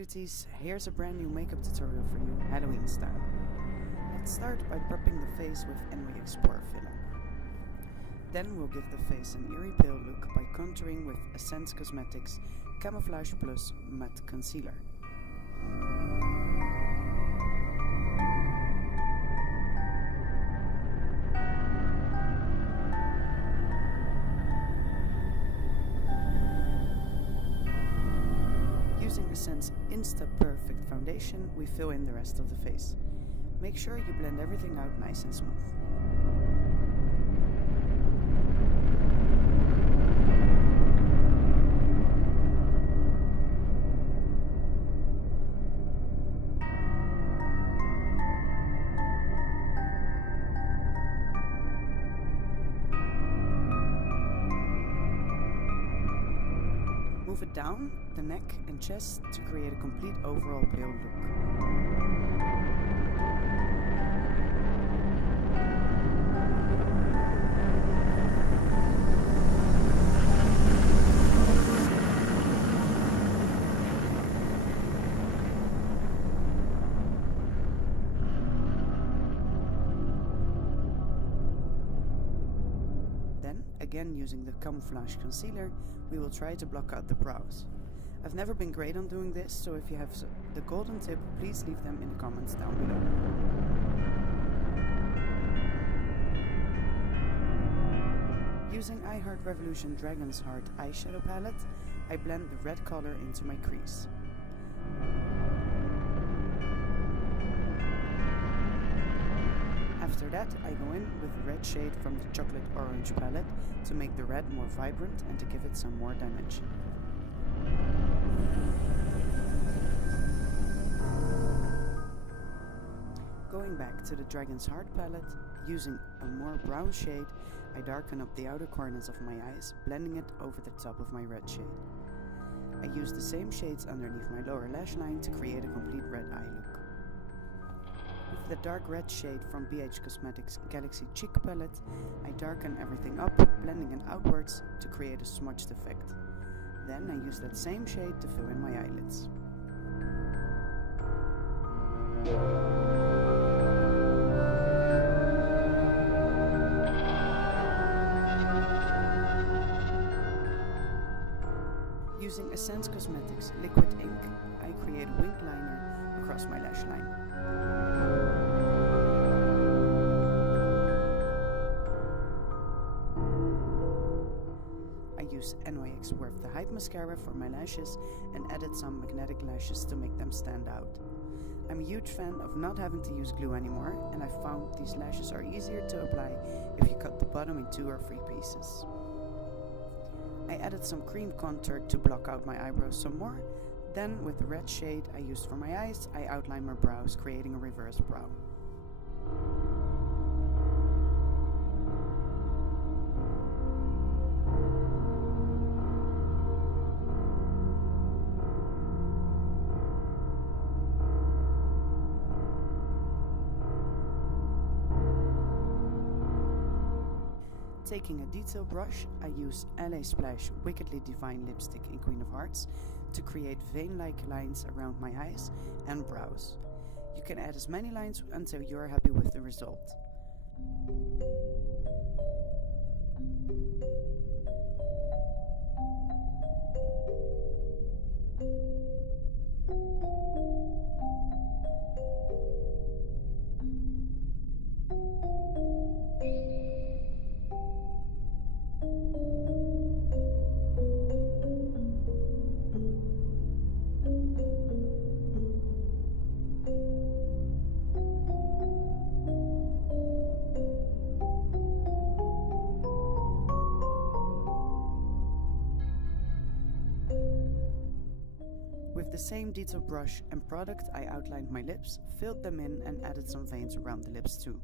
beYOUties, here's a brand new makeup tutorial for you, Halloween style. Let's start by prepping the face with NY Explorer filler. Then we'll give the face an eerie pale look by contouring with Essence Cosmetics Camouflage Plus Matte Concealer. Using Essence Insta Perfect Foundation, we fill in the rest of the face. Make sure you blend everything out nice and smooth. Move it down the neck and chest to create a complete overall pale look. Then, again using the Camouflage Concealer, we will try to block out the brows. I've never been great on doing this, so if you have the golden tip, please leave them in the comments down below. Using I Heart Revolution Dragon's Heart eyeshadow palette, I blend the red color into my crease. After that, I go in with the red shade from the Chocolate Orange palette to make the red more vibrant and to give it some more dimension. Going back to the Dragon's Heart palette, using a more brown shade, I darken up the outer corners of my eyes, blending it over the top of my red shade. I use the same shades underneath my lower lash line to create a complete red eye look. With the dark red shade from BH Cosmetics Galaxy Cheek palette, I darken everything up, blending it outwards to create a smudged effect. Then I use that same shade to fill in my eyelids. Using Essence Cosmetics Liquid Ink, I create a wing liner across my lash line. I use NYX Worth the Hype mascara for my lashes and added some magnetic lashes to make them stand out. I'm a huge fan of not having to use glue anymore, and I found these lashes are easier to apply if you cut the bottom in 2 or 3 pieces. I added some cream contour to block out my eyebrows some more. Then, with the red shade I used for my eyes, I outline my brows, creating a reverse brow. Taking a detail brush, I use LA Splash Wickedly Divine Lipstick in Queen of Hearts to create vein-like lines around my eyes and brows. You can add as many lines until you are happy with the result. With the same detail brush and product, I outlined my lips, filled them in and added some veins around the lips too.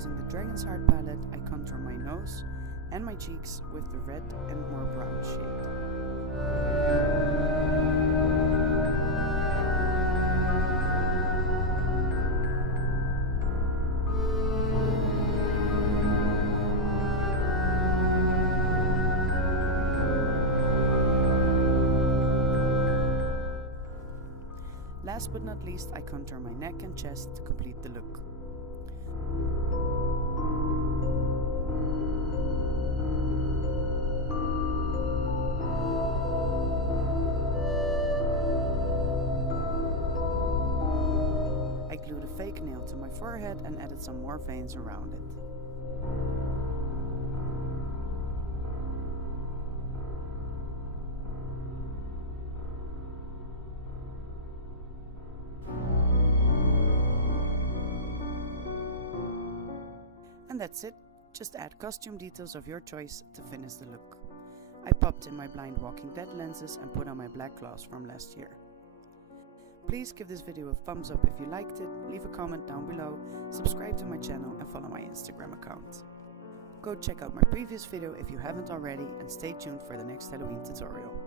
using the Dragon's Heart palette, I contour my nose and my cheeks with the red and more brown shade. Last but not least, I contour my neck and chest to complete the look. I glued a fake nail to my forehead and added some more veins around it. And that's it, just add costume details of your choice to finish the look. I popped in my blind Walking Dead lenses and put on my black gloves from last year. Please give this video a thumbs up if you liked it, leave a comment down below, subscribe to my channel and follow my Instagram account. Go check out my previous video if you haven't already and stay tuned for the next Halloween tutorial.